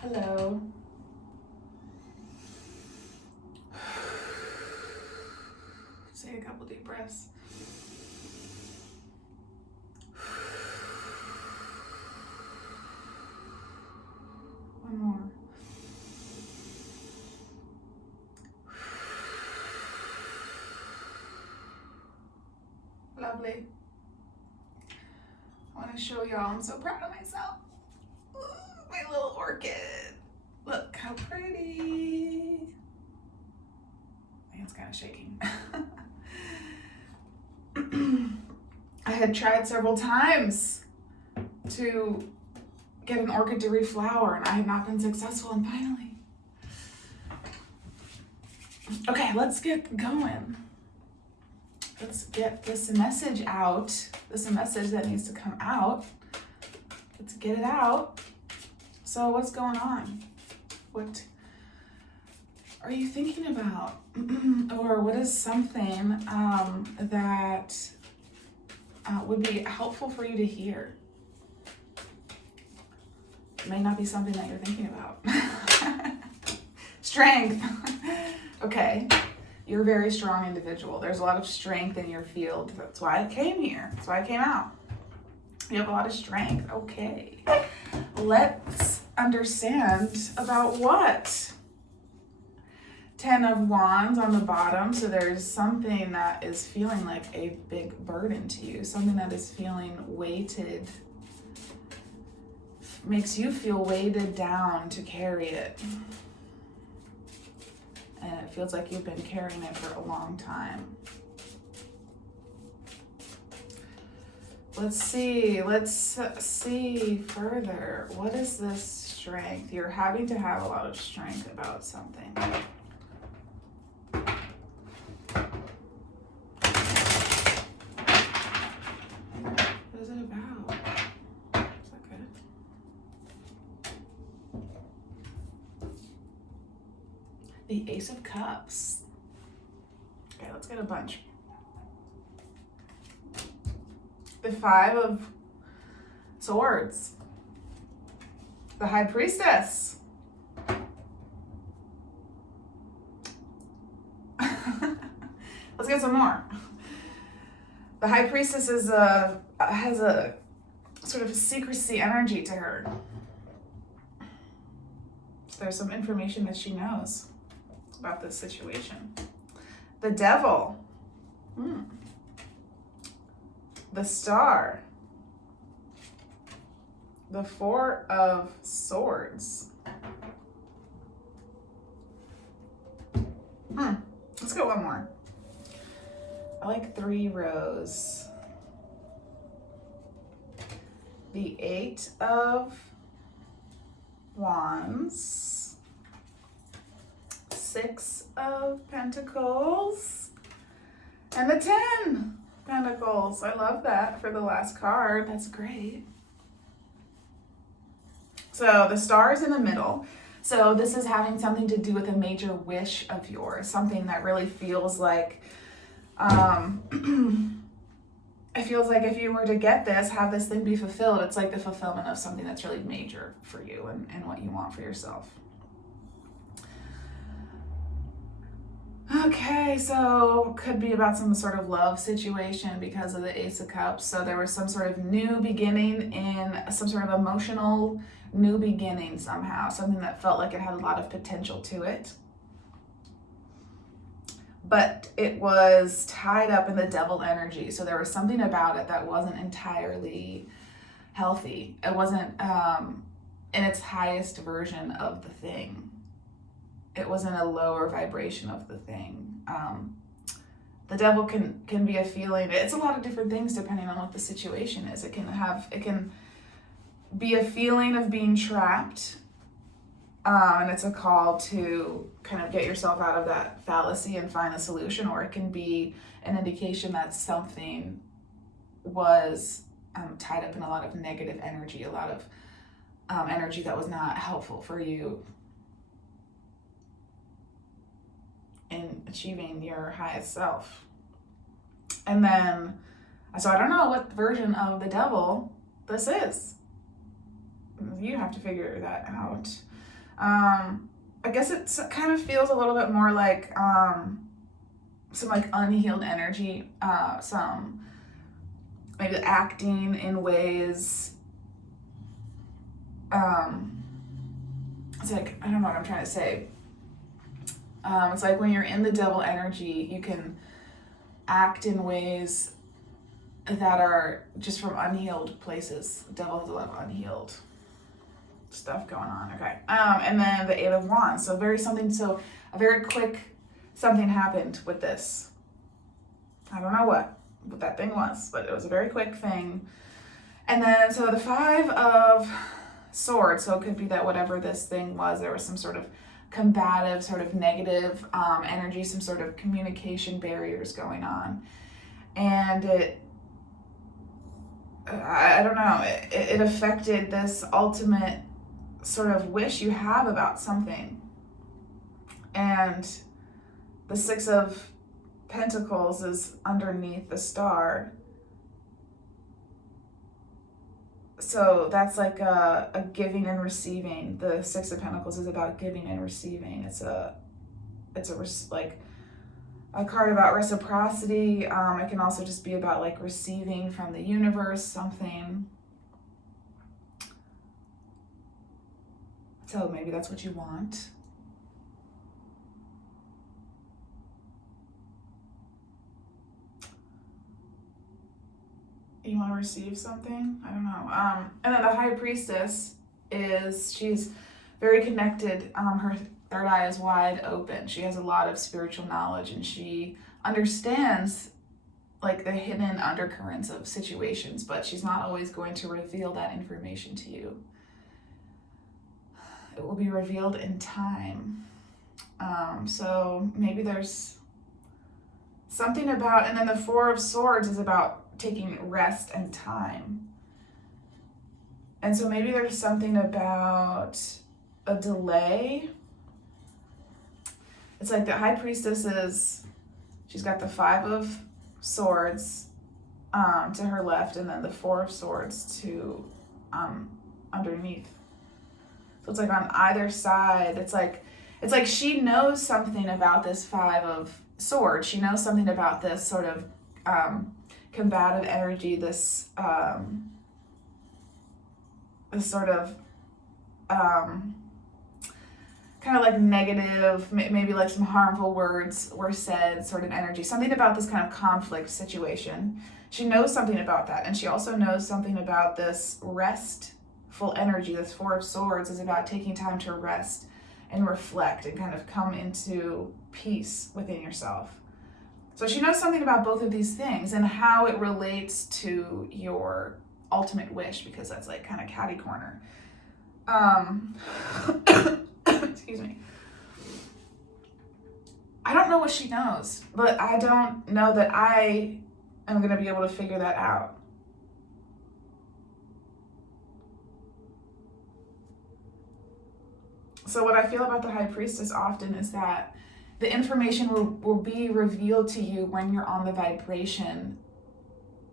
Hello. Take a couple deep breaths. One more. Lovely. I want to show y'all I'm so proud of myself. Ooh, my little orchid. Look how pretty. My hand's kind of shaking. I had tried several times to get an orchid to reflower and I had not been successful, and finally. Okay, let's get going. Let's get this message out. This is a message that needs to come out. Let's get it out. So what's going on? What are you thinking about? Or what is something that would be helpful for you to hear? It may not be something that you're thinking about. Strength. Okay. You're a very strong individual. There's a lot of strength in your field. That's why I came here. That's why I came out. You have a lot of strength. Okay. Let's understand about what? 10 of Wands on the bottom. So there's something that is feeling like a big burden to you. Something that is feeling weighted. Makes you feel weighted down to carry it. And it feels like you've been carrying it for a long time. Let's see further. What is this strength? You're having to have a lot of strength about something. What is it about? Is that good? The Ace of Cups. Okay, let's get a bunch. The 5 of Swords. The High Priestess. Let's get some more. The High Priestess has a sort of secrecy energy to her. There's some information that she knows about this situation. The Devil. The Star. The 4 of Swords. Let's go one more. I like 3 rows. The 8 of Wands. 6 of Pentacles. And the 10 Pentacles. I love that for the last card. That's great. So the Star is in the middle. So this is having something to do with a major wish of yours. Something that really feels like, it feels like if you were to get this, have this thing be fulfilled, it's like the fulfillment of something that's really major for you and what you want for yourself. Okay, so could be about some sort of love situation because of the Ace of Cups. So there was some sort of new beginning in some sort of emotional new beginning somehow. Something that felt like it had a lot of potential to it. But it was tied up in the Devil energy. So there was something about it that wasn't entirely healthy. It wasn't in its highest version of the thing. It was in a lower vibration of the thing. The Devil can be a feeling. It's a lot of different things depending on what the situation is. It can be a feeling of being trapped, and it's a call to kind of get yourself out of that fallacy and find a solution. Or it can be an indication that something was tied up in a lot of negative energy, a lot of energy that was not helpful for you in achieving your highest self. And then, so I don't know what version of the Devil this is. You have to figure that out. I guess it kind of feels a little bit more like some like unhealed energy, some maybe acting in ways. It's like, I don't know what I'm trying to say. It's like when you're in the devil energy, you can act in ways that are just from unhealed places. The devil has a lot of unhealed stuff going on. Okay. And then the Eight of Wands. So a very quick something happened with this. I don't know what that thing was, but it was a very quick thing. And then, so the Five of Swords. So it could be that whatever this thing was, there was some sort of combative, sort of negative energy, some sort of communication barriers going on. And I don't know, it affected this ultimate sort of wish you have about something. And the Six of Pentacles is underneath the star. So that's like a giving and receiving. The Six of Pentacles is about giving and receiving. It's like a card about reciprocity. It can also just be about like receiving from the universe something. So maybe that's what you want. You want to receive something? I don't know. And then the High Priestess she's very connected. Her third eye is wide open. She has a lot of spiritual knowledge, and she understands like the hidden undercurrents of situations, but she's not always going to reveal that information to you. It will be revealed in time. So maybe there's something about, and then the Four of Swords is about taking rest and time. And so maybe there's something about a delay. It's like the High Priestess she's got the Five of Swords to her left, and then the Four of Swords to underneath. So it's like on either side, it's like she knows something about this Five of Swords. She knows something about this sort of combative energy, this sort of kind of like negative, maybe like some harmful words were said sort of energy, something about this kind of conflict situation. She knows something about that, and she also knows something about this restful energy. This Four of Swords is about taking time to rest and reflect and kind of come into peace within yourself. So she knows something about both of these things and how it relates to your ultimate wish, because that's like kind of catty corner. Excuse me. I don't know what she knows, but I don't know that I am going to be able to figure that out. So what I feel about the High Priestess often is that the information will be revealed to you when you're on the vibration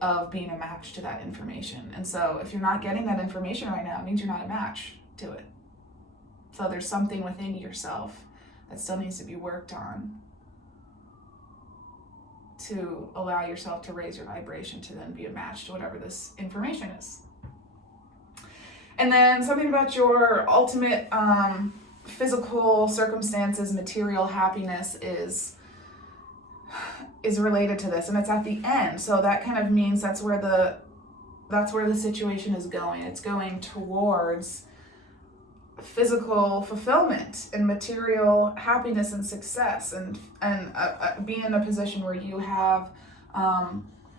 of being a match to that information. And so if you're not getting that information right now, it means you're not a match to it. So there's something within yourself that still needs to be worked on to allow yourself to raise your vibration to then be a match to whatever this information is. And then something about your ultimate physical circumstances, material happiness is related to this, and it's at the end. So that kind of means that's where the situation is going. It's going towards physical fulfillment and material happiness and success, and being in a position where you have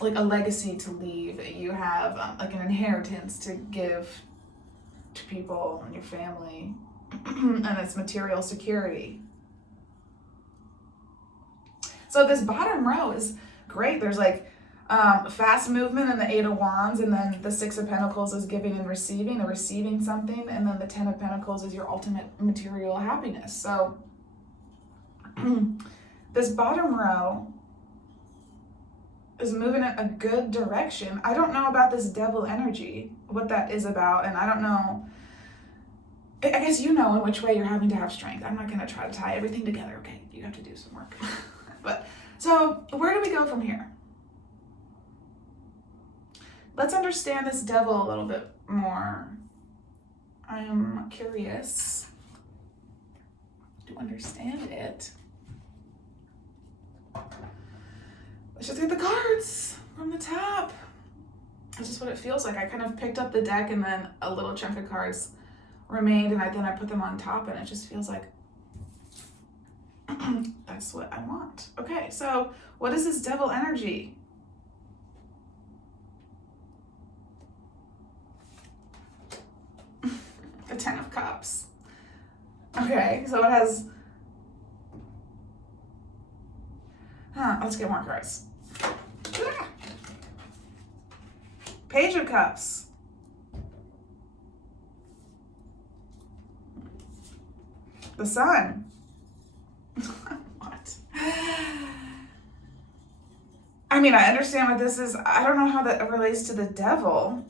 like a legacy to leave. You have like an inheritance to give to people and your family, and it's material security. So this bottom row is great. There's like fast movement and the Eight of Wands, and then the Six of Pentacles is giving and receiving, or receiving something, and then the Ten of Pentacles is your ultimate material happiness. So this bottom row is moving in a good direction. I don't know about this devil energy, what that is about, and I don't know I guess you know in which way you're having to have strength. I'm not going to try to tie everything together. Okay, you have to do some work. But so where do we go from here? Let's understand this devil a little bit more. I'm curious to understand it. Let's just get the cards from the top. It's just what it feels like. I kind of picked up the deck and then a little chunk of cards remained, and then I put them on top, and it just feels like that's what I want. Okay, so what is this devil energy? The Ten of Cups. Okay, so it has... let's get more cards. Page of Cups. The Sun. What? I mean, I understand what this is. I don't know how that relates to the devil.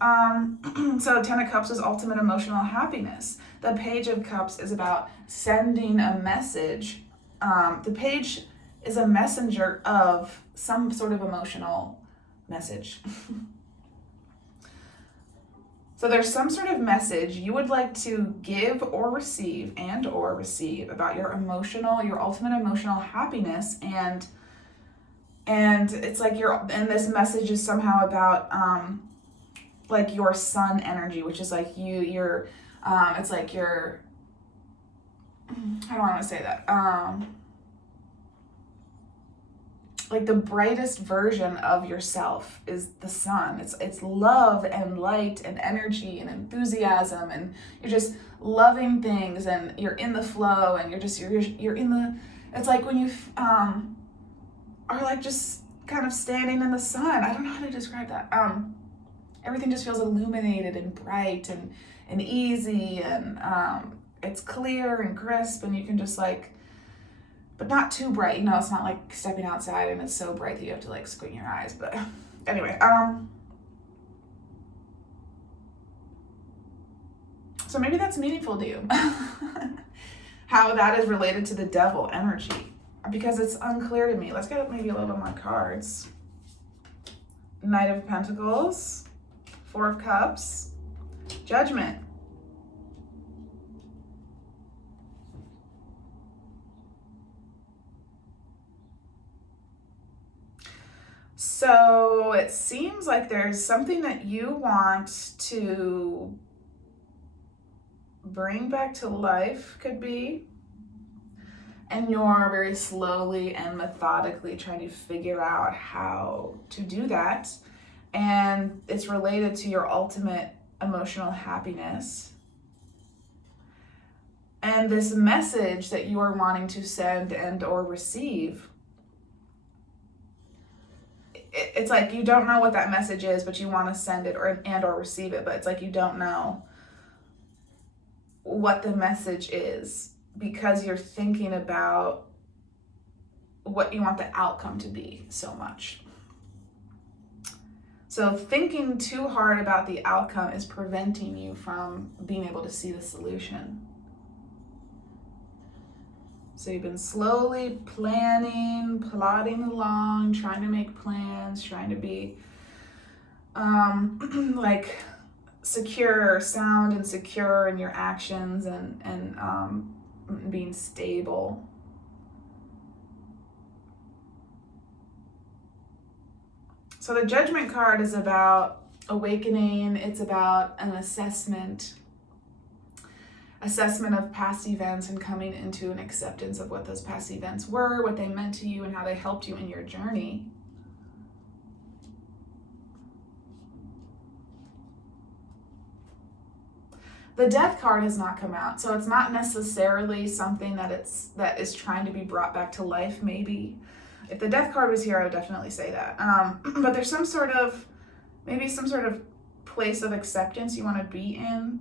So Ten of Cups is ultimate emotional happiness. The Page of Cups is about sending a message. The page is a messenger of some sort of emotional message. So there's some sort of message you would like to give or receive about your ultimate emotional happiness, and it's like and this message is somehow about like your sun energy, which is like it's like your, I don't want to say that, like the brightest version of yourself is the sun. It's love and light and energy and enthusiasm, and you're just loving things, and you're in the flow, and you're in the, it's like when you are like just kind of standing in the sun. I don't know how to describe that. Everything just feels illuminated and bright and easy, and it's clear and crisp, and you can just like, but not too bright, it's not like stepping outside and it's so bright that you have to like squint your eyes. But anyway, so maybe that's meaningful to you. How that is related to the devil energy, because it's unclear to me. Let's get maybe a little bit more cards. Knight of Pentacles, Four of Cups, Judgment. So it seems like there's something that you want to bring back to life, could be, and you're very slowly and methodically trying to figure out how to do that, and it's related to your ultimate emotional happiness. And this message that you are wanting to send and or receive, it's like you don't know what that message is, but you want to send it or receive it, but it's like you don't know what the message is because you're thinking about what you want the outcome to be so much. So thinking too hard about the outcome is preventing you from being able to see the solution. So you've been slowly planning, plodding along, trying to make plans, trying to be like secure, sound and secure in your actions, and being stable. So the Judgment card is about awakening. It's about an assessment of past events and coming into an acceptance of what those past events were, what they meant to you, and how they helped you in your journey. The Death card has not come out, so it's not necessarily something that is trying to be brought back to life. Maybe if the Death card was here, I would definitely say that. But there's some sort of place of acceptance you want to be in.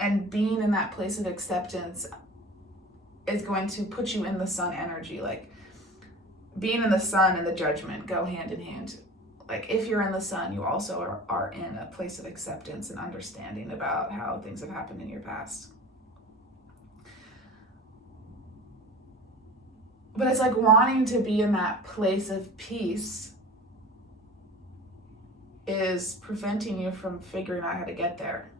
And being in that place of acceptance is going to put you in the sun energy. Like being in the sun and the Judgment go hand in hand. Like if you're in the sun, you also are in a place of acceptance and understanding about how things have happened in your past. But it's like wanting to be in that place of peace is preventing you from figuring out how to get there.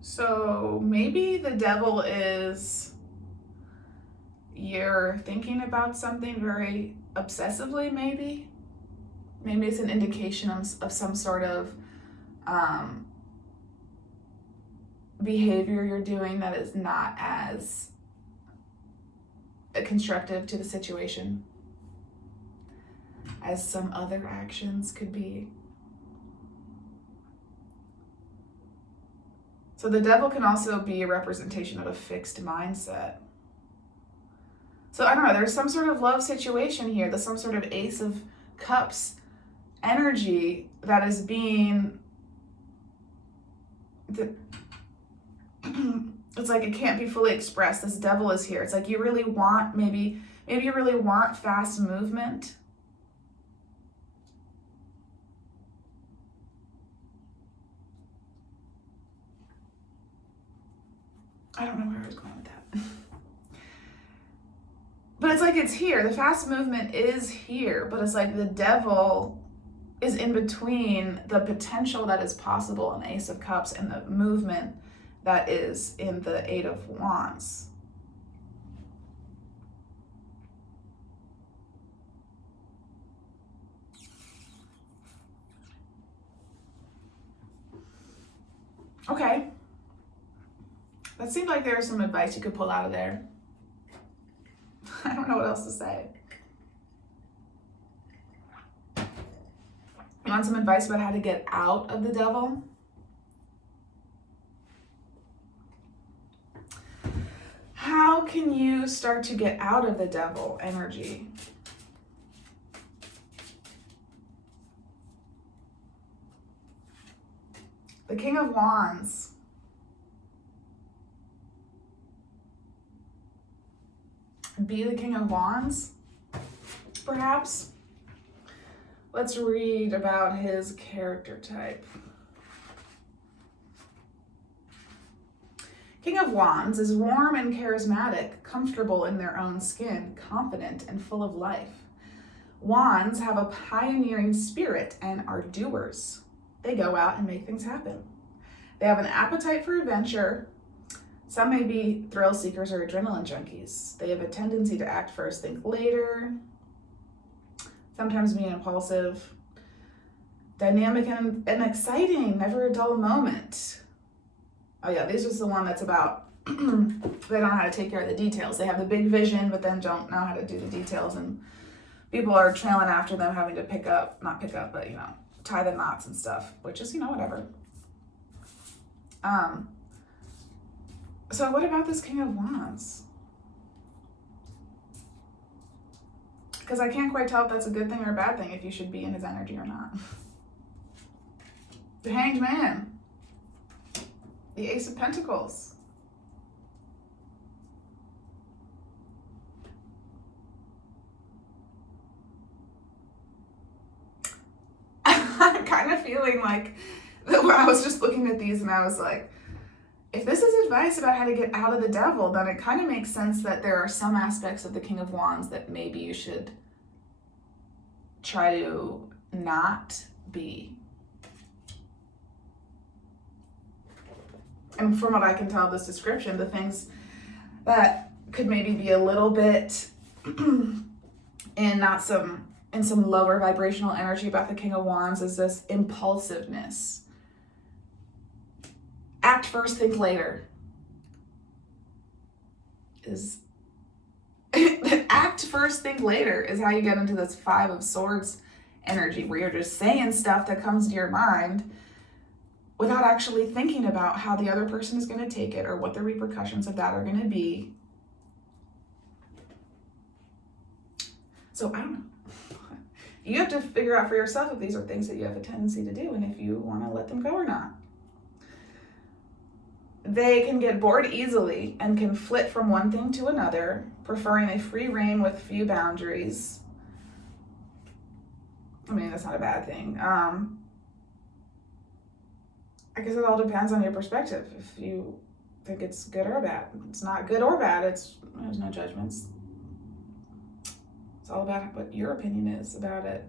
So maybe the devil is you're thinking about something very obsessively, maybe. Maybe it's an indication of some sort of behavior you're doing that is not as constructive to the situation as some other actions could be. So the devil can also be a representation of a fixed mindset. So I don't know, there's some sort of love situation here. There's some sort of Ace of Cups energy that is being, it's like it can't be fully expressed. This devil is here. It's like you really want, maybe you really want fast movement. I don't know where I was going with that. But it's like it's here. The fast movement is here, but it's like the devil is in between the potential that is possible in the Ace of Cups and the movement that is in the Eight of Wands. Okay. That seemed like there was some advice you could pull out of there. I don't know what else to say. You want some advice about how to get out of the devil? How can you start to get out of the devil energy? The King of Wands. Be the King of Wands, perhaps. Let's read about his character type. King of Wands is warm and charismatic, comfortable in their own skin, confident and full of life. Wands have a pioneering spirit and are doers. They go out and make things happen. They have an appetite for adventure. Some may be thrill seekers or adrenaline junkies. They have a tendency to act first, think later, sometimes being impulsive, dynamic and exciting, never a dull moment. Oh yeah, this is the one that's about they don't know how to take care of the details. They have the big vision, but then don't know how to do the details, and people are trailing after them, having to tie the knots and stuff, which is, whatever. So what about this King of Wands? Because I can't quite tell if that's a good thing or a bad thing, if you should be in his energy or not. The Hanged Man. The Ace of Pentacles. I'm kind of feeling like, when I was just looking at these and I was like, if this is advice about how to get out of the devil, then it kind of makes sense that there are some aspects of the King of Wands that maybe you should try to not be. And from what I can tell of this description, the things that could maybe be a little bit in some lower vibrational energy about the King of Wands is this impulsiveness. Act first, think later. Act first, think later is how you get into this Five of Swords energy, where you're just saying stuff that comes to your mind without actually thinking about how the other person is going to take it or what the repercussions of that are going to be. So I don't know. You have to figure out for yourself if these are things that you have a tendency to do and if you want to let them go or not. They can get bored easily and can flit from one thing to another, preferring a free reign with few boundaries. I mean, that's not a bad thing. I guess it all depends on your perspective. If you think it's good or bad. It's not good or bad. There's no judgments. It's all about what your opinion is about it.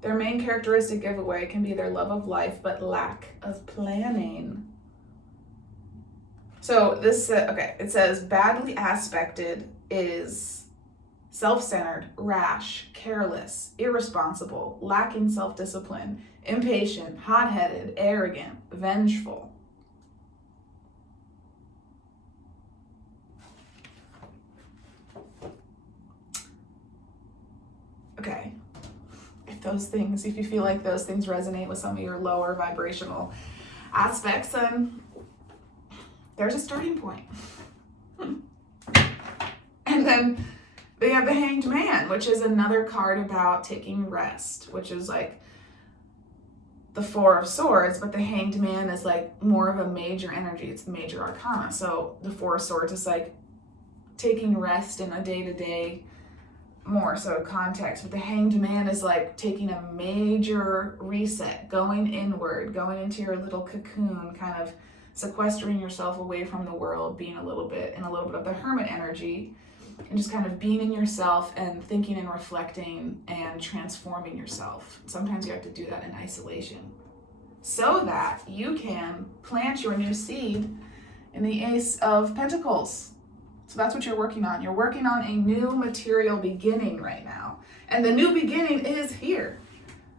Their main characteristic giveaway can be their love of life, but lack of planning. So this, okay, it says badly aspected is self-centered, rash, careless, irresponsible, lacking self-discipline, impatient, hot-headed, arrogant, vengeful. Okay. If you feel like those things resonate with some of your lower vibrational aspects, then there's a starting point. And then they have the Hanged Man, which is another card about taking rest, which is like the Four of Swords, but the Hanged Man is like more of a major energy. It's the major arcana. So the Four of Swords is like taking rest in a day-to-day more so context, but the Hanged Man is like taking a major reset, going inward, going into your little cocoon, kind of sequestering yourself away from the world, being a little bit of the hermit energy, and just kind of being in yourself and thinking and reflecting and transforming yourself. Sometimes you have to do that in isolation so that you can plant your new seed in the Ace of Pentacles. So that's what you're working on. You're working on a new material beginning right now. And the new beginning is here.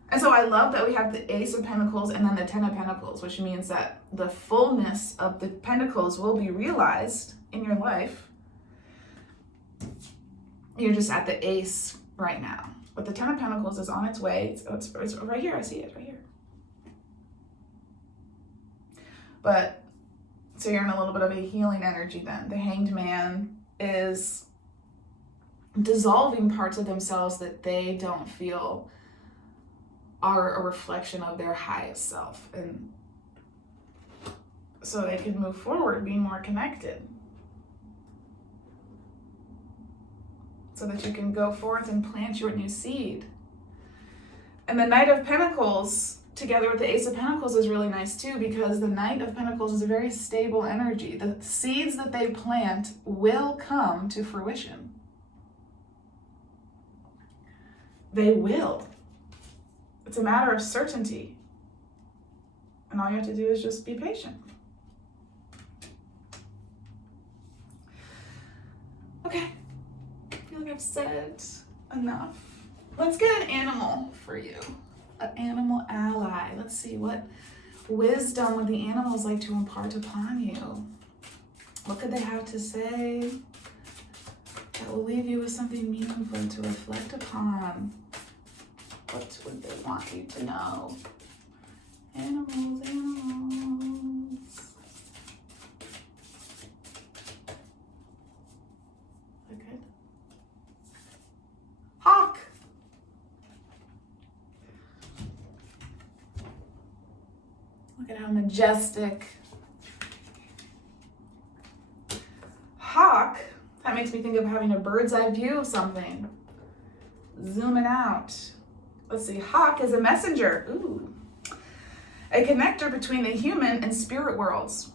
And so I love that we have the Ace of Pentacles and then the Ten of Pentacles, which means that the fullness of the Pentacles will be realized in your life. You're just at the Ace right now. But the Ten of Pentacles is on its way. It's right here. I see it right here. But so you're in a little bit of a healing energy then. The Hanged Man is dissolving parts of themselves that they don't feel are a reflection of their highest self. And so they can move forward, being more connected. So that you can go forth and plant your new seed. And the Knight of Pentacles together with the Ace of Pentacles is really nice too, because the Knight of Pentacles is a very stable energy. The seeds that they plant will come to fruition. They will. It's a matter of certainty. And all you have to do is just be patient. Okay. I feel like I've said enough. Let's get an animal for you. An animal ally. Let's see, what wisdom would the animals like to impart upon you? What could they have to say that will leave you with something meaningful to reflect upon? What would they want you to know? Animals. Okay. Hawk. Look at how majestic. Hawk, that makes me think of having a bird's eye view of something. Zooming out. Let's see, Hawk is a messenger. Ooh. A connector between the human and spirit worlds.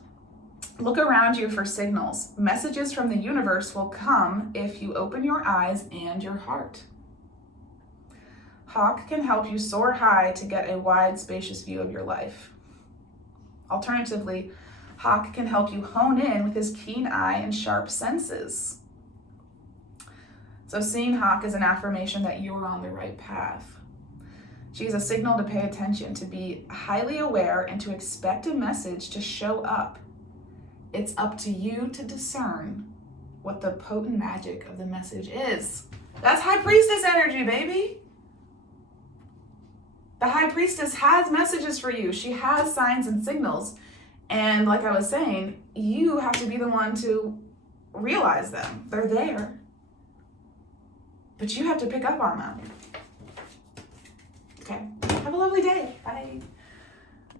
Look around you for signals. Messages from the universe will come if you open your eyes and your heart. Hawk can help you soar high to get a wide, spacious view of your life. Alternatively, Hawk can help you hone in with his keen eye and sharp senses. So seeing Hawk is an affirmation that you are on the right path. She is a signal to pay attention, to be highly aware, and to expect a message to show up. It's up to you to discern what the potent magic of the message is. That's High Priestess energy, baby. The High Priestess has messages for you. She has signs and signals. And like I was saying, you have to be the one to realize them. They're there. But you have to pick up on them. Okay. Have a lovely day. Bye.